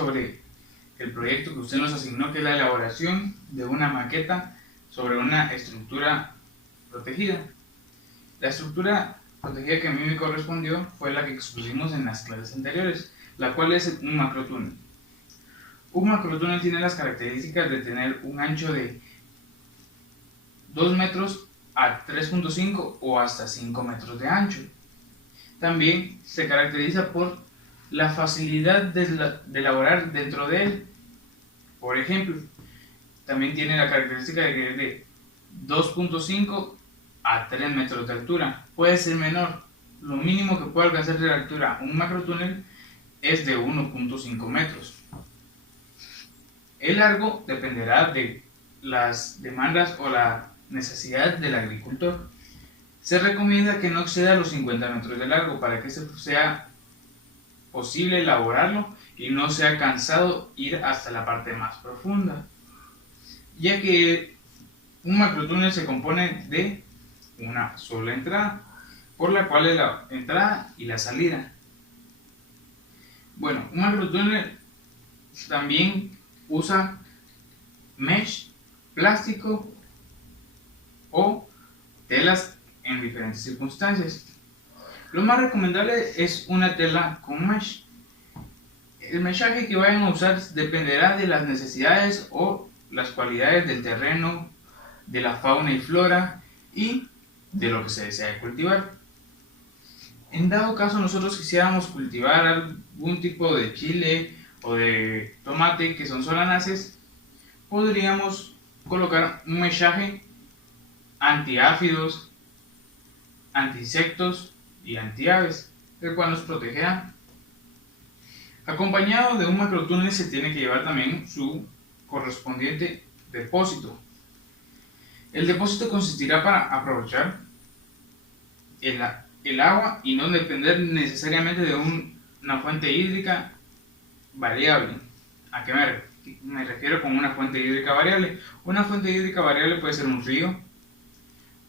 sobre el proyecto que usted nos asignó, que es la elaboración de una maqueta sobre una estructura protegida. La estructura protegida que a mí me correspondió fue la que expusimos en las clases anteriores, la cual es un macrotúnel. Un macrotúnel tiene las características de tener un ancho de 2 metros a 3.5 o hasta 5 metros de ancho. También se caracteriza por la facilidad de elaborar dentro de él. Por ejemplo, también tiene la característica de que es de 2.5 a 3 metros de altura. Puede ser menor. Lo mínimo que puede alcanzar de altura un macrotúnel es de 1.5 metros. El largo dependerá de las demandas o la necesidad del agricultor. Se recomienda que no exceda los 50 metros de largo para que sea posible elaborarlo y no sea cansado ir hasta la parte más profunda, ya que un macrotúnel se compone de una sola entrada, por la cual es la entrada y la salida. Bueno, un macrotúnel también usa mesh, plástico o telas en diferentes circunstancias. Lo más recomendable es una tela con mesh. El meshaje que vayan a usar dependerá de las necesidades o las cualidades del terreno, de la fauna y flora y de lo que se desea cultivar. En dado caso nosotros quisiéramos cultivar algún tipo de chile o de tomate que son solanáceas, podríamos colocar un meshaje antiáfidos, anti-insectos y anti-aves, el cual nos protegerá. Acompañado de un macrotúnel se tiene que llevar también su correspondiente depósito. El depósito consistirá para aprovechar el agua y no depender necesariamente de una fuente hídrica variable. ¿A qué me refiero con una fuente hídrica variable? Una fuente hídrica variable puede ser un río,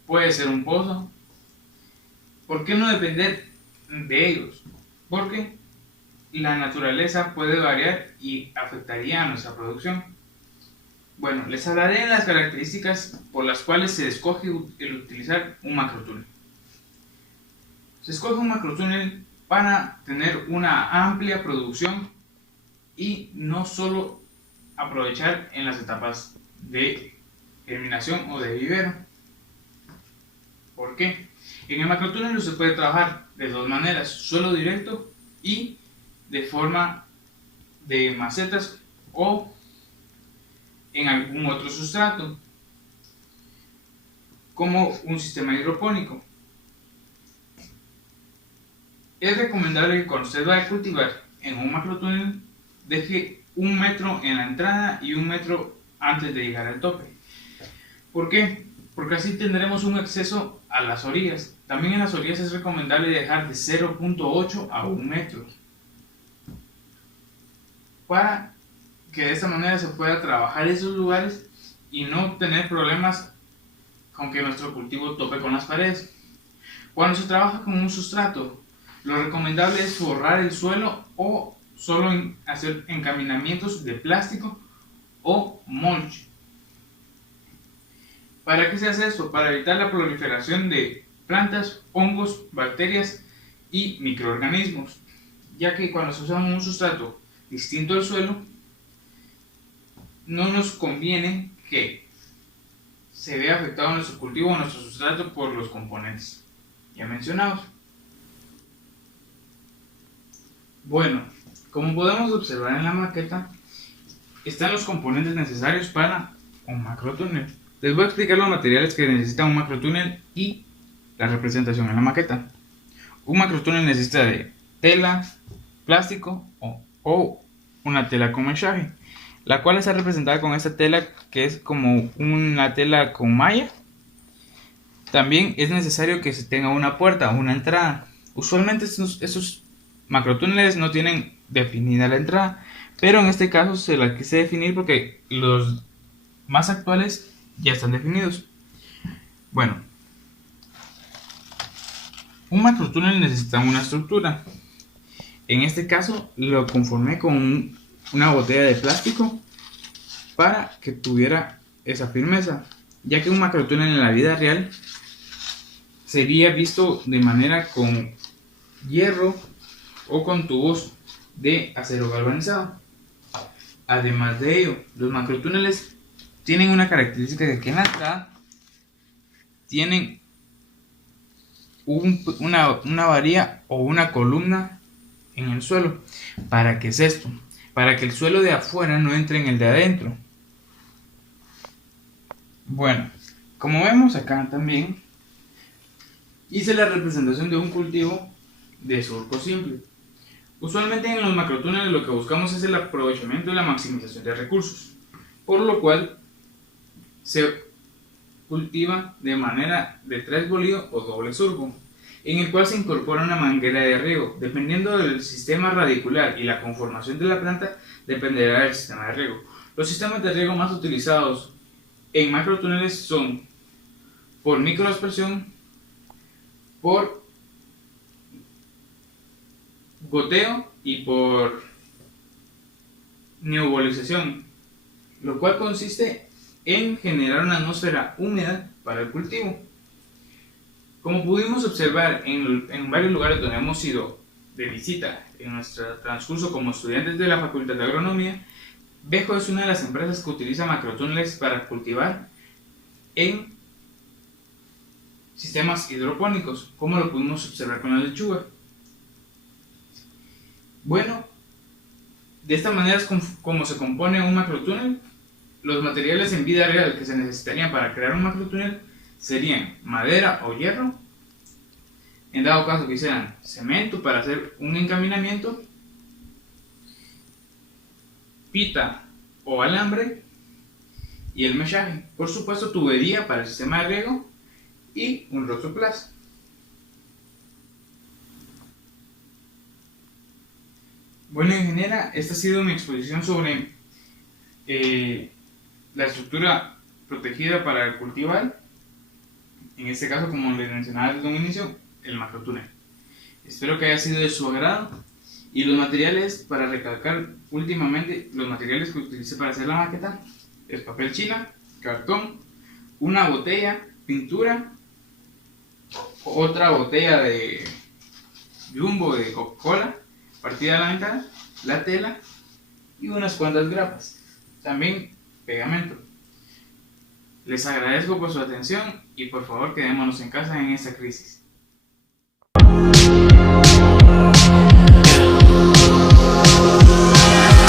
puede ser un pozo. ¿Por qué no depender de ellos? Porque la naturaleza puede variar y afectaría a nuestra producción. Bueno, les hablaré de las características por las cuales se escoge el utilizar un macrotúnel. Se escoge un macrotúnel para tener una amplia producción y no solo aprovechar en las etapas de germinación o de vivero. ¿Por qué? En el macrotúnel se puede trabajar de dos maneras: suelo directo y de forma de macetas o en algún otro sustrato, como un sistema hidropónico. Es recomendable que cuando usted vaya a cultivar en un macrotúnel deje 1 metro en la entrada y 1 metro antes de llegar al tope. ¿Por qué? Porque así tendremos un acceso a las orillas. También en las orillas es recomendable dejar de 0.8 a 1 metro, para que de esta manera se pueda trabajar esos lugares y no tener problemas con que nuestro cultivo tope con las paredes. Cuando se trabaja con un sustrato, lo recomendable es forrar el suelo o solo hacer encaminamientos de plástico o mulch. ¿Para qué se hace esto? Para evitar la proliferación de plantas, hongos, bacterias y microorganismos, ya que cuando se usa un sustrato distinto al suelo, no nos conviene que se vea afectado nuestro cultivo o nuestro sustrato por los componentes ya mencionados. Bueno, como podemos observar en la maqueta, están los componentes necesarios para un macrotúnel. Les voy a explicar los materiales que necesita un macrotúnel y la representación en la maqueta. Un macrotúnel necesita de tela, plástico o una tela con meshaje, la cual está representada con esta tela que es como una tela con malla. También es necesario que se tenga una puerta o una entrada. Usualmente estos macrotúneles no tienen definida la entrada, pero en este caso se la quise definir porque los más actuales ya están definidos. Bueno, un macrotúnel necesita una estructura. En este caso lo conformé con una botella de plástico para que tuviera esa firmeza, ya que un macrotúnel en la vida real sería visto de manera con hierro o con tubos de acero galvanizado. Además de ello, los macrotúneles tienen una característica que en la entrada tienen una varilla o una columna en el suelo. ¿Para qué es esto? Para que el suelo de afuera no entre en el de adentro. Bueno, como vemos acá también hice la representación de un cultivo de surco simple. Usualmente en los macrotúneles lo que buscamos es el aprovechamiento y la maximización de recursos, por lo cual se cultiva de manera de tresbolío o doble surco, en el cual se incorpora una manguera de riego. Dependiendo del sistema radicular y la conformación de la planta, dependerá del sistema de riego. Los sistemas de riego más utilizados en macrotúneles son por microaspersión, por goteo y por nebulización, lo cual consiste en generar una atmósfera húmeda para el cultivo. Como pudimos observar en varios lugares donde hemos ido de visita en nuestro transcurso como estudiantes de la Facultad de Agronomía, Vejo es una de las empresas que utiliza macrotúneles para cultivar en sistemas hidropónicos, como lo pudimos observar con la lechuga. Bueno, de esta manera es como se compone un macrotúnel. Los materiales en vida real que se necesitarían para crear un macrotúnel serían madera o hierro, en dado caso que hicieran cemento para hacer un encaminamiento, pita o alambre y el mechaje. Por supuesto, tubería para el sistema de riego y un rotoplas. Bueno, ingeniera, esta ha sido mi exposición sobre la estructura protegida para el cultivar, en este caso, como les mencionaba desde un inicio, el macrotúnel. Espero que haya sido de su agrado. Y los materiales, para recalcar últimamente, los materiales que utilicé para hacer la maqueta es papel china, cartón, una botella, pintura, otra botella de Jumbo de Coca-Cola partida a la mitad, la tela y unas cuantas grapas, también pegamento. Les agradezco por su atención y por favor quedémonos en casa en esta crisis.